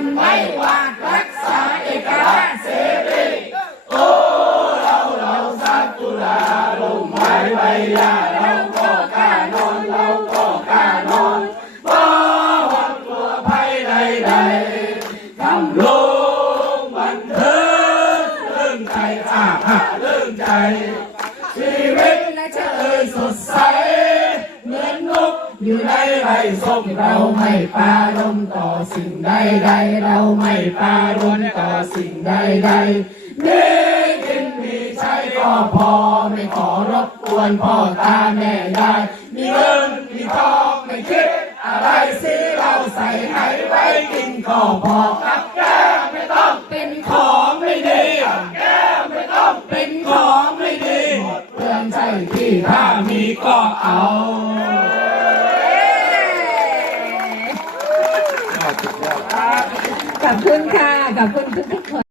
นไม่หวาดรักษาเอกราชเสรีโอ้เราเราสักตุลาลงไม้ใบยาเราก็กล้านอนเราก็กล้านอนบ่หวังกลัวภัยใดๆทำลงมันเทิงเรื่องใจอาหาเรื่องใจชีวิตและเจริญสดใสเหมือนโน อยู่ในไรส้มเราไม่ปารมต่อสิ่งใดใดเราไม่ปารมต่อสิ่งใดใดๆมีกินมีใช้ก็พอไม่ขอรบกวนพ่อตาแม่ยายมีเงินมีทองไม่คิดอะไรสิเราใส่ให้ไว้กินก็พอกับแก้ไม่ต้องเป็นของไม่ดีแก้ไม่ต้องเป็นของไม่ดีหมดเรื่องใช่ที่ถ้ามีก็เอา ขอบคุณค่ะ ขอบคุณทุกคน